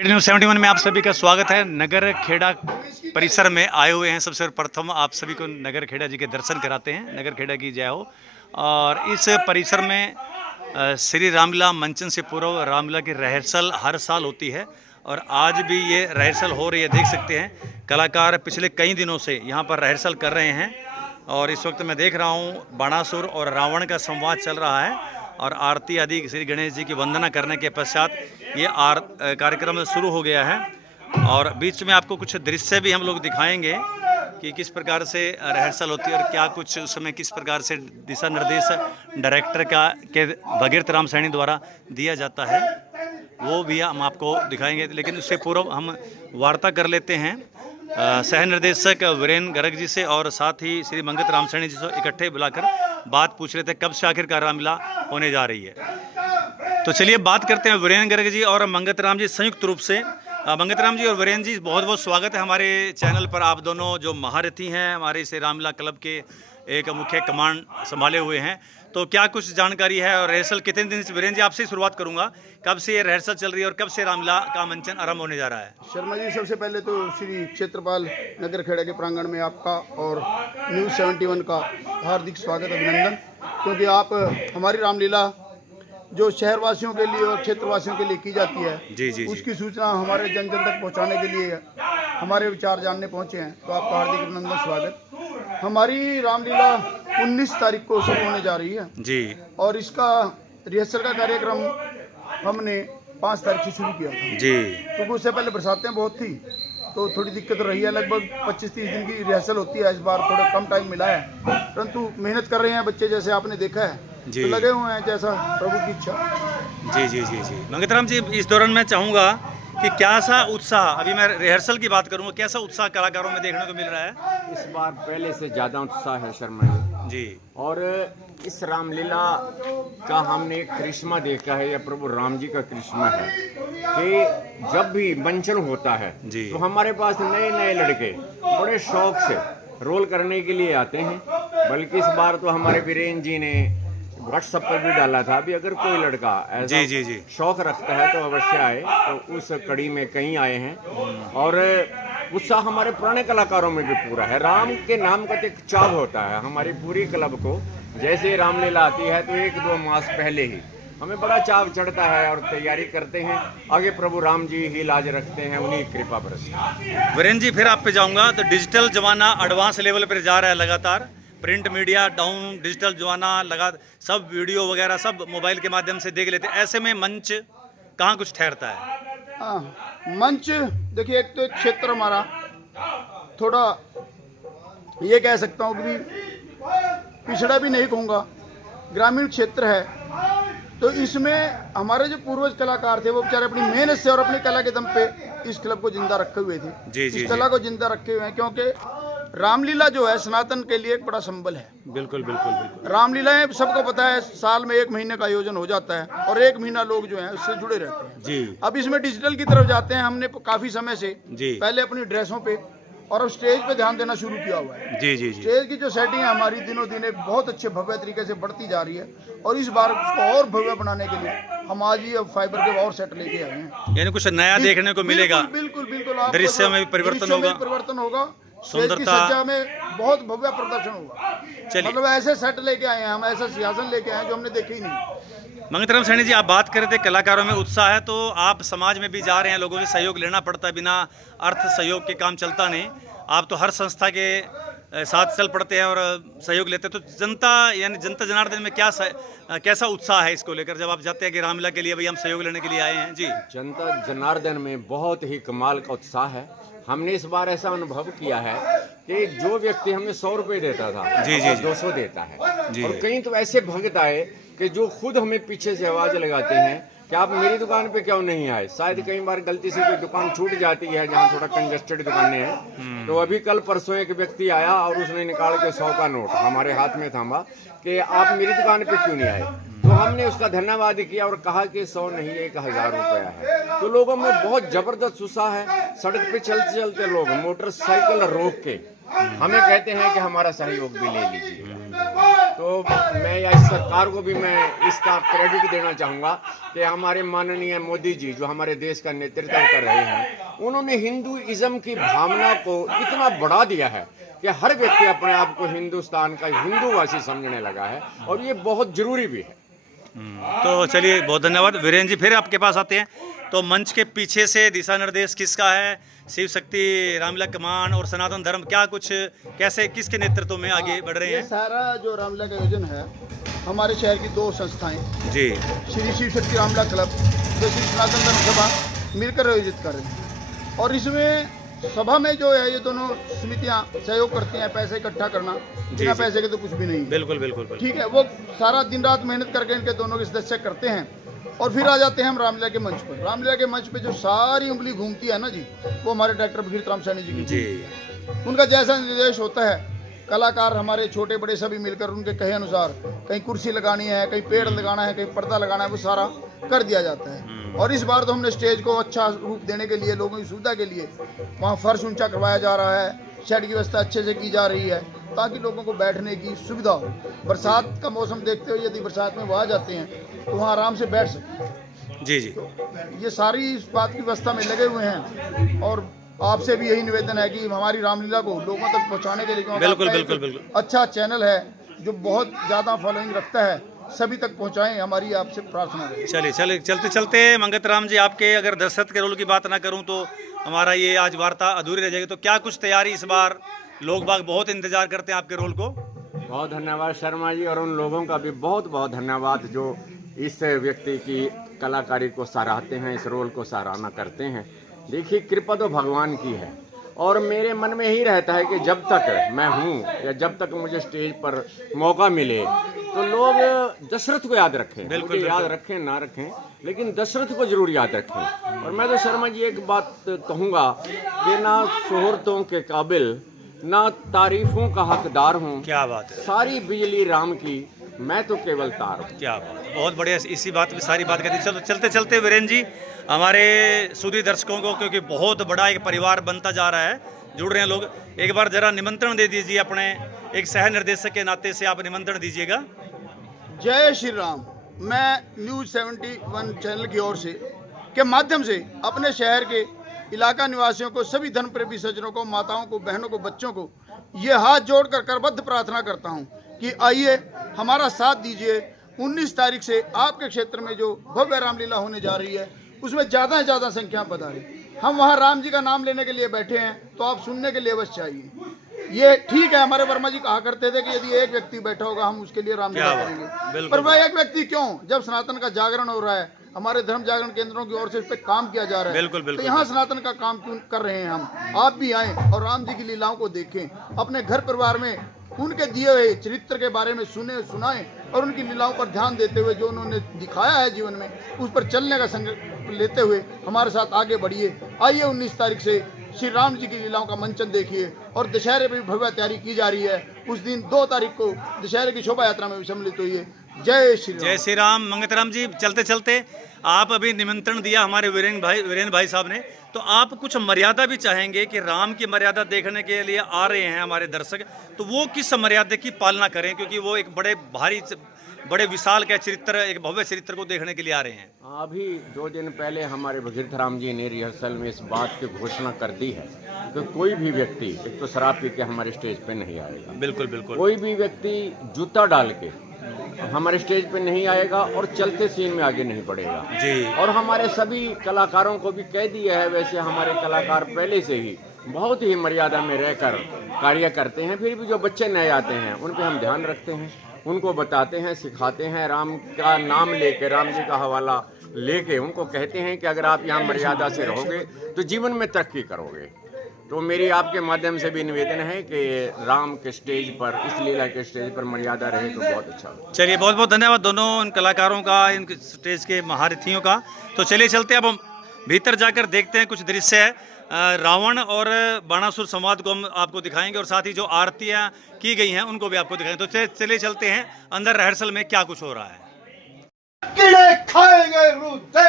News 71 में आप सभी का स्वागत है। नगर खेड़ा परिसर में आए हुए हैं। सबसे प्रथम आप सभी को नगर खेड़ा जी के दर्शन कराते हैं। नगर खेड़ा की जय हो। और इस परिसर में श्री रामलीला मंचन से पूर्व रामलीला की रिहर्सल हर साल होती है और आज भी ये रिहर्सल हो रही है। देख सकते हैं कलाकार पिछले कई दिनों से यहाँ पर रिहर्सल कर रहे हैं और इस वक्त मैं देख रहा हूँ बाणासुर और रावण का संवाद चल रहा है और आरती आदि श्री गणेश जी की वंदना करने के पश्चात ये कार्यक्रम शुरू हो गया है। और बीच में आपको कुछ दृश्य भी हम लोग दिखाएंगे कि किस प्रकार से रिहर्सल होती है और क्या कुछ उस समय किस प्रकार से दिशा निर्देश डायरेक्टर के भगीरथ राम सैनी द्वारा दिया जाता है, वो भी हम आपको दिखाएंगे। लेकिन उससे पूर्व हम वार्ता कर लेते हैं सह निर्देशक वीरेंद्र गर्ग जी से और साथ ही श्री मंगत राम सैनी जी से इकट्ठे बुलाकर बात पूछ रहे थे कब से आखिरकार रामलीला होने जा रही है। तो चलिए बात करते हैं वीरेंद्र गर्ग जी और मंगत राम जी संयुक्त रूप से। मंगत राम जी और वीरेंद्र जी बहुत बहुत स्वागत है हमारे चैनल पर। आप दोनों जो महारथी हैं हमारे इस रामलीला क्लब के एक मुख्य कमांड संभाले हुए हैं, तो क्या कुछ जानकारी है और रिहर्सल कितने दिन से? वीरेंद्र जी आपसे शुरुआत करूंगा, कब से ये रिहर्सल चल रही है और कब से रामलीला का मंचन आरंभ होने जा रहा है? शर्मा जी, सबसे पहले तो श्री क्षेत्रपाल नगर खेड़ा के प्रांगण में आपका और न्यूज़ 71 का हार्दिक स्वागत अभिनंदन, क्योंकि आप हमारी रामलीला जो शहरवासियों के लिए और क्षेत्रवासियों के लिए की जाती है जी उसकी सूचना हमारे जन जन तक पहुंचाने के लिए हमारे विचार जानने पहुंचे हैं, तो आपका हार्दिक अभिनंदन स्वागत। हमारी रामलीला 19 तारीख को शुरू होने जा रही है जी और इसका रिहर्सल का कार्यक्रम हमने 5 तारीख से शुरू किया था जी। क्योंकि उससे पहले बरसातें बहुत थी तो थोड़ी दिक्कत रही है। लगभग 25-30 दिन की रिहर्सल होती है, इस बार थोड़ा कम टाइम मिला है, परंतु मेहनत कर रहे हैं बच्चे, जैसे आपने देखा है तो लगे हुए हैं जैसा प्रभु की इच्छा। जी। मंगत राम जी, इस दौरान मैं चाहूँगा कि क्या सा उत्साह, अभी मैं रिहर्सल की बात करूँगा, कैसा उत्साह कलाकारों में देखने को मिल रहा है? इस बार पहले से ज़्यादा उत्साह है शर्मा जी। और इस रामलीला का हमने एक करिश्मा देखा है, या प्रभु राम जी का करिश्मा है कि जब भी मंचन होता है जी तो हमारे पास नए नए लड़के बड़े शौक से रोल करने के लिए आते हैं। बल्कि इस बार तो हमारे वीरेंद्र जी ने व्हाट्सएप पर भी डाला था, अभी अगर कोई लड़का ऐसा जी शौक रखता है तो अवश्य आए। तो उस कड़ी में कई आए हैं और उत्साह हमारे पुराने कलाकारों में भी पूरा है। राम के नाम का एक चाव होता है हमारी पूरी क्लब को। जैसे रामलीला आती है तो 1-2 मास पहले ही हमें बड़ा चाव चढ़ता है और तैयारी करते हैं। आगे प्रभु राम जी ही लाज रखते हैं, उन्हीं कृपा बरसती। वीरेंद्र जी, फिर आप पे जाऊंगा तो डिजिटल जमाना एडवांस लेवल पर जा रहा है लगातार, प्रिंट मीडिया डाउन, डिजिटल जमाना लगा, सब वीडियो वगैरह सब मोबाइल के माध्यम से देख लेते हैं। ऐसे में मंच कहाँ कुछ ठहरता है? मंच देखिए, एक तो क्षेत्र हमारा थोड़ा ये कह सकता हूँ कि पिछड़ा भी नहीं कहूँगा, ग्रामीण क्षेत्र है, तो इसमें हमारे जो पूर्वज कलाकार थे वो बेचारे अपनी मेहनत से और अपनी कला के दम पे इस क्लब को जिंदा रखे हुए थे। इस कला को जिंदा रखे हुए हैं क्योंकि रामलीला जो है सनातन के लिए एक बड़ा संबल है। बिल्कुल। रामलीलाएं सबको पता है, साल में 1 महीने का आयोजन हो जाता है और 1 महीना लोग जो है उससे जुड़े रहते हैं जी। अब इसमें डिजिटल की तरफ जाते हैं। हमने काफी समय से जी पहले अपनी ड्रेसों पे और अब स्टेज पे ध्यान देना शुरू किया हुआ है। जी स्टेज की जो सेटिंग है हमारी दिनों दिन बहुत अच्छे भव्य तरीके से बढ़ती जा रही है और इस बार उसको और भव्य बनाने के लिए हम आज ही अब फाइबर के और सेट लेके आए हैं। यानी कुछ नया देखने को मिलेगा। बिल्कुल दृश्य में भी परिवर्तन होगा, सुंदरता सज्जा में बहुत भव्य प्रदर्शन होगा। मतलब ऐसे सेट लेके आए हैं हम, ऐसा सिंहासन लेके आए हैं जो हमने देखे ही नहीं। मंगत राम सैनी जी, आप बात कर रहे थे कलाकारों में उत्साह है, तो आप समाज में भी जा रहे हैं, लोगों से सहयोग लेना पड़ता है, बिना अर्थ सहयोग के काम चलता नहीं। आप तो हर संस्था के साथ चल पड़ते हैं और सहयोग लेते हैं, तो जनता यानी जनता जनार्दन में कैसा उत्साह है इसको लेकर जब आप जाते हैं कि रामलीला के लिए भाई हम सहयोग लेने के लिए आए हैं? जी, जनता जनार्दन में बहुत ही कमाल का उत्साह है। हमने इस बार ऐसा अनुभव किया है कि जो व्यक्ति हमें 100 रुपये देता था जी 200 देता है और कई तो ऐसे भक्त आए कि जो खुद हमें पीछे से आवाज लगाते हैं कि आप मेरी दुकान पे क्यों नहीं आए। शायद कई बार गलती से कोई दुकान छूट जाती है जहाँ थोड़ा कंजेस्टेड दुकानें हैं। तो अभी कल परसों एक व्यक्ति आया और उसने निकाल के 100 का नोट हमारे हाथ में थामा कि आप मेरी दुकान पे क्यों नहीं आए। तो हमने उसका धन्यवाद किया और कहा कि 100 नहीं 1000 रुपया है। तो लोगों में बहुत जबरदस्त उत्साह है। सड़क पे चलते चलते लोग मोटरसाइकिल रोक के हमें कहते हैं कि हमारा सहयोग भी ले लीजिए। तो मैं या सरकार को भी मैं इसका क्रेडिट देना चाहूँगा कि हमारे माननीय मोदी जी जो हमारे देश का नेतृत्व कर रहे हैं, उन्होंने हिंदुइज्म की भावना को इतना बढ़ा दिया है कि हर व्यक्ति अपने आप को हिंदुस्तान का हिंदूवासी समझने लगा है, और ये बहुत जरूरी भी है। तो चलिए, बहुत धन्यवाद वीरेंद्र जी। फिर आपके पास आते हैं, तो मंच के पीछे से दिशा निर्देश किसका है? शिव शक्ति, रामलीला कमान और सनातन धर्म, क्या कुछ कैसे किसके नेतृत्व में आगे बढ़ रहे ये हैं? सारा जो रामलीला का आयोजन है, हमारे शहर की 2 संस्थाएं जी, श्री शिव शक्ति रामलीला क्लब, जो श्री सनातन धर्म सभा मिलकर आयोजित कर रहे हैं। और इसमें सभा में जो है ये दोनों समितियां सहयोग करती हैं, पैसे इकट्ठा करना, बिना पैसे के तो कुछ भी नहीं है। बिल्कुल बिल्कुल बिल्कुल। ठीक है, वो सारा दिन रात मेहनत करके इनके दोनों के सदस्य करते हैं। और फिर आ जाते हैं हम रामलीला के मंच पर। रामलीला के मंच पे जो सारी उंगली घूमती है ना जी, वो हमारे डॉक्टर भगीरथ राम सैनी जी की जी। उनका जैसा निर्देश होता है, कलाकार हमारे छोटे बड़े सभी मिलकर उनके कहे अनुसार कहीं कुर्सी लगानी है, कहीं पेड़ लगाना है, कहीं पर्दा लगाना है, वो सारा कर दिया जाता है। और इस बार तो हमने स्टेज को अच्छा रूप देने के लिए, लोगों की सुविधा के लिए वहाँ फर्श ऊंचा करवाया जा रहा है, शेड की व्यवस्था अच्छे से की जा रही है, ताकि लोगों को बैठने की सुविधा हो। बरसात का मौसम देखते हुए यदि बरसात में वहाँ जाते हैं तो वहाँ आराम से बैठ सकते। जी जी, ये सारी इस बात की व्यवस्था में लगे हुए हैं। और आपसे भी यही निवेदन है कि हमारी रामलीला को लोगों तक पहुंचाने के लिए, क्योंकि बिल्कुल आपका बिल्कुल एक बिल्कुल। अच्छा चैनल है जो बहुत ज़्यादा फॉलोइंग रखता है, सभी तक पहुंचाएं, हमारी आपसे प्रार्थना है। चलिए चलिए, चलते चलते मंगत राम जी, आपके अगर दशरथ के रोल की बात ना करूं तो हमारा ये आज वार्ता अधूरी रह जाएगी। तो क्या कुछ तैयारी इस बार? लोग बाग बहुत इंतजार करते हैं आपके रोल को। बहुत धन्यवाद शर्मा जी, और उन लोगों का भी बहुत बहुत धन्यवाद जो इस व्यक्ति की कलाकारी को सराहते हैं, इस रोल को सराहना करते हैं। देखिए, कृपा तो भगवान की है, और मेरे मन में ही रहता है कि जब तक मैं हूँ या जब तक मुझे स्टेज पर मौका मिले तो लोग दशरथ को याद रखें। मुझे याद रखें ना रखें, लेकिन दशरथ को जरूर याद रखें। और मैं तो शर्मा जी एक बात कहूँगा कि ना शोहरतों के काबिल, ना तारीफों का हकदार हूँ। क्या बात है, सारी बिजली राम की, मैं तो केवल तार हूँ। क्या बात है, बहुत बढ़िया। इसी बात में सारी बात कहती। चलो चलते चलते वीरेंद्र जी, हमारे सूरी दर्शकों को, क्योंकि बहुत बड़ा एक परिवार बनता जा रहा है, जुड़ रहे हैं लोग, एक बार जरा निमंत्रण दे दीजिए अपने एक सह निर्देशक के नाते से, आप निमंत्रण दीजिएगा। जय श्री राम। मैं न्यूज़ 71 चैनल की ओर से के माध्यम से अपने शहर के इलाका निवासियों को, सभी धर्म प्रेमी सज्जनों को, माताओं को, बहनों को, बच्चों को ये हाथ जोड़कर करबद्ध प्रार्थना करता हूँ कि आइए हमारा साथ दीजिए। 19 तारीख से आपके क्षेत्र में जो भव्य रामलीला होने जा रही है, उसमें ज़्यादा से ज़्यादा संख्या में पधारें। हम वहाँ राम जी का नाम लेने के लिए बैठे हैं, तो आप सुनने के लिए बस चाहिए। ये ठीक है, हमारे वर्मा जी कहा करते थे कि यदि एक व्यक्ति बैठा होगा हम उसके लिए रामलीला करेंगे, पर वह एक व्यक्ति क्यों, जब सनातन का जागरण हो रहा है, हमारे धर्म जागरण केंद्रों की ओर से इस पर काम किया जा रहा है, बिल्कुल, तो यहाँ सनातन का काम क्यों कर रहे हैं हम। आप भी आएँ और राम जी की लीलाओं को देखें, अपने घर परिवार में उनके दिए हुए चरित्र के बारे में सुने, सुनाएं, और उनकी लीलाओं पर ध्यान देते हुए जो उन्होंने दिखाया है जीवन में, उस पर चलने का संकल्प लेते हुए हमारे साथ आगे बढ़िए। आइए 19 तारीख से श्री राम जी की लीलाओं का मंचन देखिए। और दशहरे में भी भव्य तैयारी की जा रही है, उस दिन 2 तारीख को दशहरे की शोभा यात्रा में भी सम्मिलित हुई। जय श्री राम। जय श्री राम। मंगत राम जी, चलते चलते आप अभी निमंत्रण दिया हमारे वीरेंद्र भाई साहब ने, तो आप कुछ मर्यादा भी चाहेंगे कि राम की मर्यादा देखने के लिए आ रहे हैं हमारे दर्शक, तो वो किस मर्यादा की पालना करें, क्योंकि वो एक बड़े विशाल का चरित्र, एक भव्य चरित्र को देखने के लिए आ रहे हैं। अभी 2 दिन पहले हमारे भगीरथ राम जी ने रिहर्सल में इस बात की घोषणा कर दी है कि कोई भी व्यक्ति एक तो शराब पी के हमारे स्टेज पे नहीं आएगा। बिल्कुल बिल्कुल। कोई भी व्यक्ति जूता डाल के हमारे स्टेज पे नहीं आएगा और चलते सीन में आगे नहीं बढ़ेगा जी। और हमारे सभी कलाकारों को भी कह दिया है, वैसे हमारे कलाकार पहले से ही बहुत ही मर्यादा में रहकर कार्य करते हैं। फिर भी जो बच्चे नए आते हैं उन पे हम ध्यान रखते हैं, उनको बताते हैं, सिखाते हैं, राम का नाम लेके, राम जी का हवाला लेके उनको कहते हैं कि अगर आप यहाँ मर्यादा से रहोगे तो जीवन में तरक्की करोगे। तो मेरी आपके माध्यम से भी निवेदन है कि राम के स्टेज पर, इस लीला के स्टेज पर मर्यादा रहे तो बहुत अच्छा हो। चलिए, बहुत बहुत धन्यवाद दोनों इन कलाकारों का, इन स्टेज के महारथियों का। तो चलिए चलते, अब हम भीतर जाकर देखते हैं कुछ दृश्य है। रावण और बाणासुर संवाद को हम आपको दिखाएंगे, और साथ ही जो आरतियां की गई हैं उनको भी आपको दिखाएंगे। तो चलिए चलते हैं अंदर रिहर्सल में क्या कुछ हो रहा है। कीड़े खाएंगे रुदे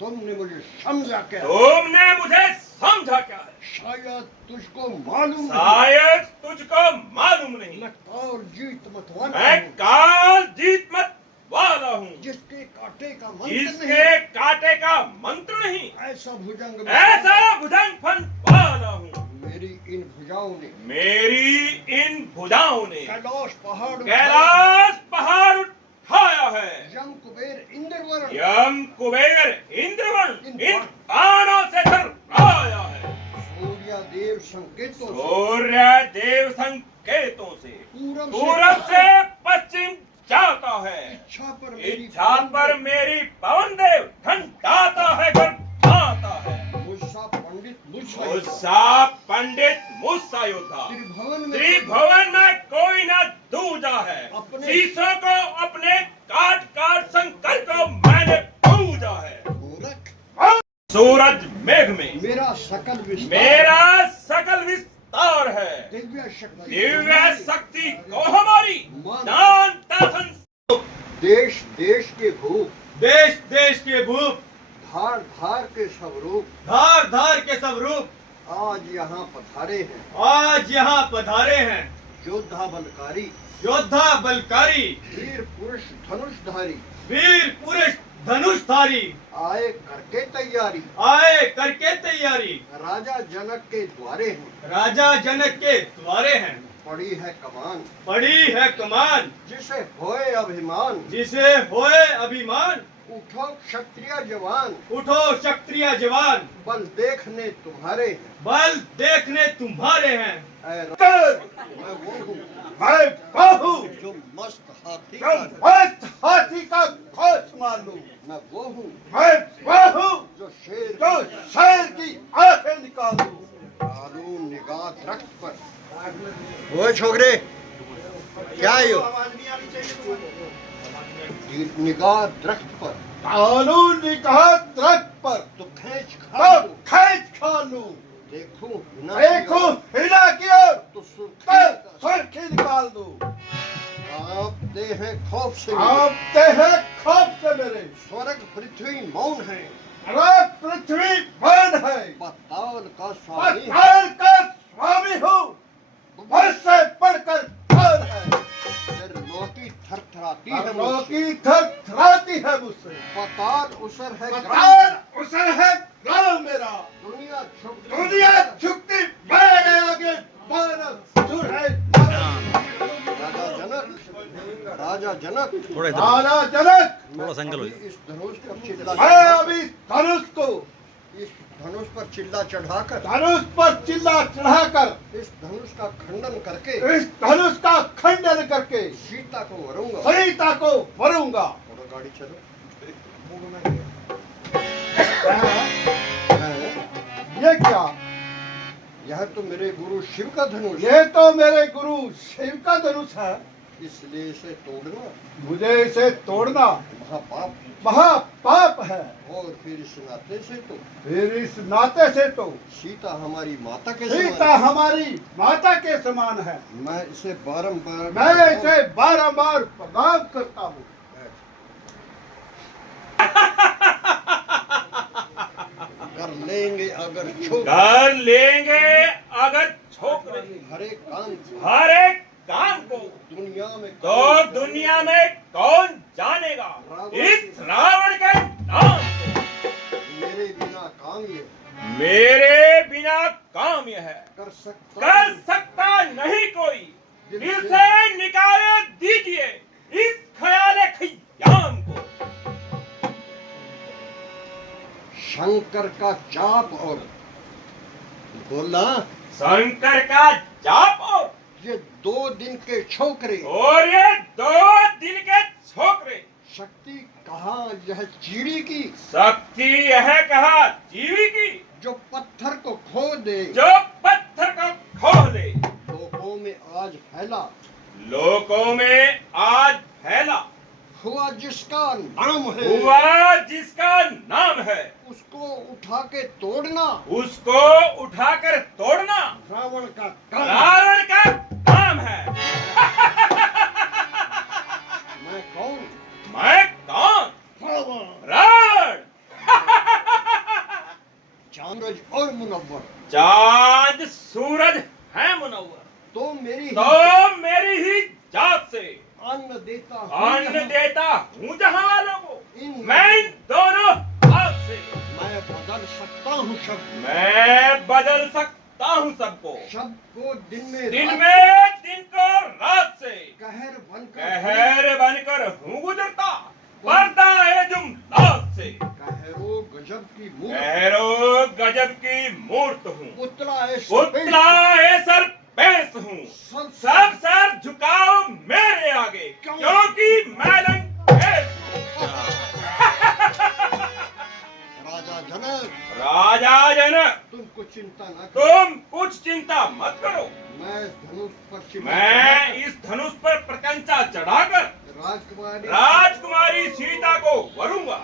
तुमने मुझे समझा क्या? तुमने मुझे समझा क्या है? शायद तुझको मालूम शायद तुझको मालूम नहीं, मैं काल जीत मत वाला मैं हूँ, काल जीत मत वाला हूँ, जिसके कांटे का मंत्र जिसके नहीं, कांटे का मंत्र नहीं, ऐसा भुजंग ऐसा भुजंग फन वाला हूँ। मेरी इन भुजाओं ने मेरी इन भुजाओं ने कैलाश पहाड़ कैलाश पहाड़ उठाया है। यम कुबेर इंद्रवर्ण यम कुबेर इंद्रवर्ण इन बाणों से डराया है। सूर्य देव संकेतों से सूर्य देव संकेतों से पूरब पूरब से पश्चिम जाता है। इच्छा पर मेरी पवन देव ठंडाता है, गरमाता है। मुझसा पंडित मुझसा पंडित मुझसा योद्धा त्रिभुवन में कोई न दूजा है। अपने- शीशों को अपने काट काट शंकर को मैंने पूजा है। गोरख सूरज मेघ में मेरा सकल विस्तार मेरा सकल विस्तार है। दिव्य शक्ति को हमारी दान दासन। देश देश के भूप देश देश के भूप, धार धार के सब रूप धार धार के सब रूप आज यहाँ पधारे हैं, आज यहाँ पधारे हैं। योद्धा बलकारी योद्धा बलकारी, वीर पुरुष धनुषधारी वीर पुरुष धनुषधारी, आए करके तैयारी, आए करके तैयारी, राजा जनक के द्वारे हैं, राजा जनक के द्वारे हैं। पड़ी है कमान पड़ी है कमान, जिसे होए अभिमान, जिसे होए अभिमान, उठो क्षत्रिय जवान, उठो क्षत्रिय जवान, बल देखने तुम्हारे हैं, बल देखने तुम्हारे हैं। ऐ मैं वो हूँ मैं बाहू जो मस्त हाथी जो का मस्त हाथी का खोज मालूं, मैं वो हूँ मैं बाहू जो शेर जो शेर की आंखें निकालूं। डालू निगाह दरख्त पर। वो छोकरे क्या है यो? निगाह दरख्त पर डालू निगाह दरख्त पर तो खींच तो खा लूं। खींच खा लूं। देखूं देखो हिला की ओर तो तो सुर्खी सुर्खी निकाल दूं। कांपते हैं खौफ से कांपते हैं खौफ से मेरे, स्वर्ग पृथ्वी मौन है, अरे पृथ्वी मान है, पाताल का स्वामी है, पताल का स्वामी हूँ, मुझसे बढ़कर कौन है। लोकी थरथराती है मुझसे, लोकी थरथराती है मुझसे, पाताल उसर है पताल उसर है गाँव मेरा, दुनिया झुकती दुनिया झुकती मेरे आगे मानव सुर है। राजा जनक राजा जनक, थोड़ा संगल हो इस धनुष पर चिल्ला मैं अभी धनुष को इस धनुष पर चिल्ला चढ़ाकर धनुष पर चिल्ला चढ़ाकर इस धनुष का खंडन करके इस धनुष का खंडन करके सीता को वरूंगा। सीता को वरूंगा। थोड़ा गाड़ी चलो। ये क्या? यह तो मेरे गुरु शिव का धनुष, ये तो मेरे गुरु शिव का धनुष है, इसलिए इसे तोड़ना मुझे इसे तोड़ना महापाप, महापाप है। और फिर इस नाते से तो फिर इस नाते से तो सीता हमारी माता के सीता समान, हमारी माता के समान है। मैं इसे बारंबार मैं इसे बारंबार प्रणाम करता हूँ। कर लेंगे अगर छोड़ कर लेंगे अगर छोकरे हर एक काम हर एक काम को, दुनिया में तो दुनिया में कौन जानेगा इस रावण के नाम को। मेरे बिना काम ये मेरे बिना काम यह है, कर सकता कर सकता नहीं कोई, दिल से निकाले दीजिए इस ख्याल खयाम को। शंकर का चाप और बोला शंकर का जाप ये 2 दिन के छोकरे और ये 2 दिन के छोकरे, शक्ति कहाँ यह चीड़ी की शक्ति यह कहा जीवी की, जो पत्थर को खो दे, जो पत्थर को खो ले। लोगों में आज फैला लोगों में आज फैला हुआ जिसका नाम है, हुआ जिसका नाम है, उसको उठा के तोड़ना उसको उठाकर तोड़ना रावण का काम। रावण का काम है। मैं कौन? मैं कौन? रावण। रावण। चांद सूरज और मुनव्वर, चांद सूरज है मुनव्वर, तो मेरी ही जात से अन्न देता हूँ जहाँ वालों को, इन मैं इन दोनों हाथ से मैं बदल सकता हूँ सबको, सबको दिन दिन को रात से कहर बनकर हूँ गुजरता, पर्दा है जुमलात से, कहरो गजब की मूर्त हूँ, पुतला है सर पेश हूँ, सब सर झुकाओ मेरे आगे, क्योंकि मैं लंकेश हूँ। राजा जनक तुम कुछ चिंता मत करो, मैं मैं इस धनुष पर प्रकंचा चढ़ाकर राजकुमारी सीता को वरूंगा।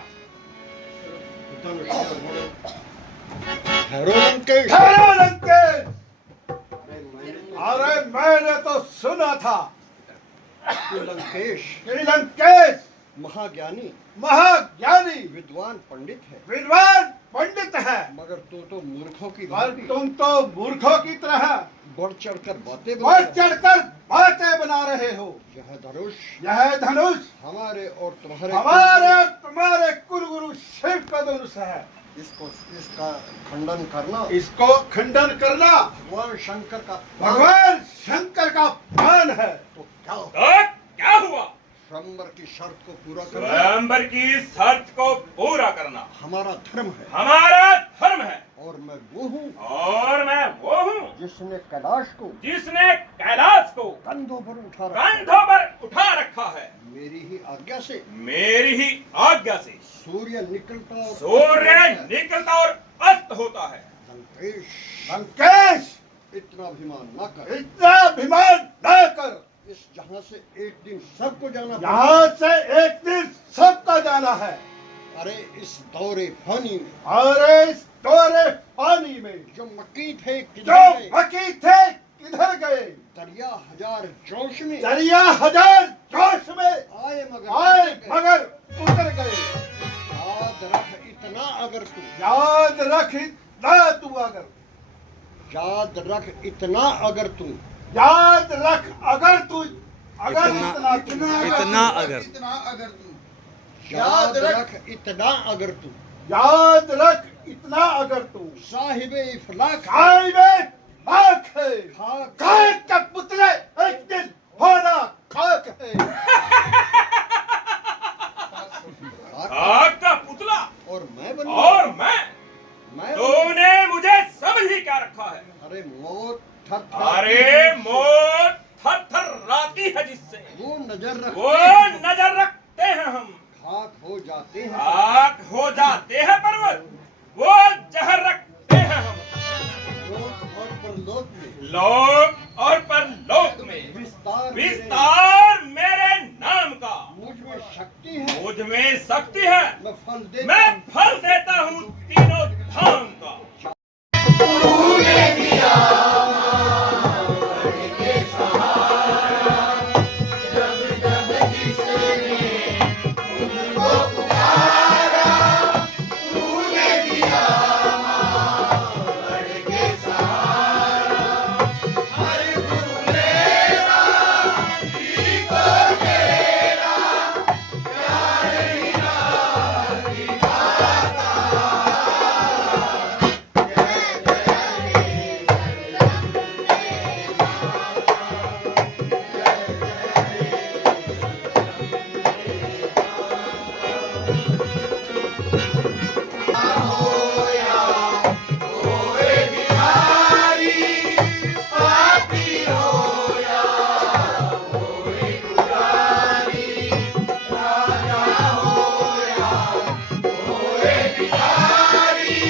अरे मैंने तो सुना था लंकेश महाज्ञानी विद्वान पंडित है, मगर तू तो मूर्खों की भांति, तुम तो मूर्खों की तरह बढ़ चढ़कर बातें बना रहे हो। यह धनुष हमारे और तुम्हारे कुलगुरु शिव का धनुष है। इसका खंडन करना भगवान शंकर का प्लान है। तो क्या हुआ? स्वयंवर की शर्त को पूरा करना हमारा धर्म है, और मैं वो हूँ जिसने कैलाश को कंधों पर उठा रखा है। मेरी ही आज्ञा से सूर्य निकलता और अस्त होता है। लंकेश इतना अभिमान न कर। इस जहां से एक दिन सबको जाना, है। अरे इस दौरे पानी में जो मक्की थे किधर गए? दरिया हजार जोश में आए मगर उतर गए। याद रख इतना अगर तू इतना अगर तू साहिबे इफलाक है, खाक का पुतले एक दिन होना खाक है। आग का पुतला और मैं तूने मुझे समझ ही क्या रखा है? अरे मौत थर राती है जिससे वो नजर रखते हैं हम, खाक हो जाते हैं पर्वत, वो जहर रखते हैं हम। लोक और परलोक में विस्तार मेरे नाम का। मुझ में शक्ति है, मैं फल देता हूँ तीनों धाम का। भिखारी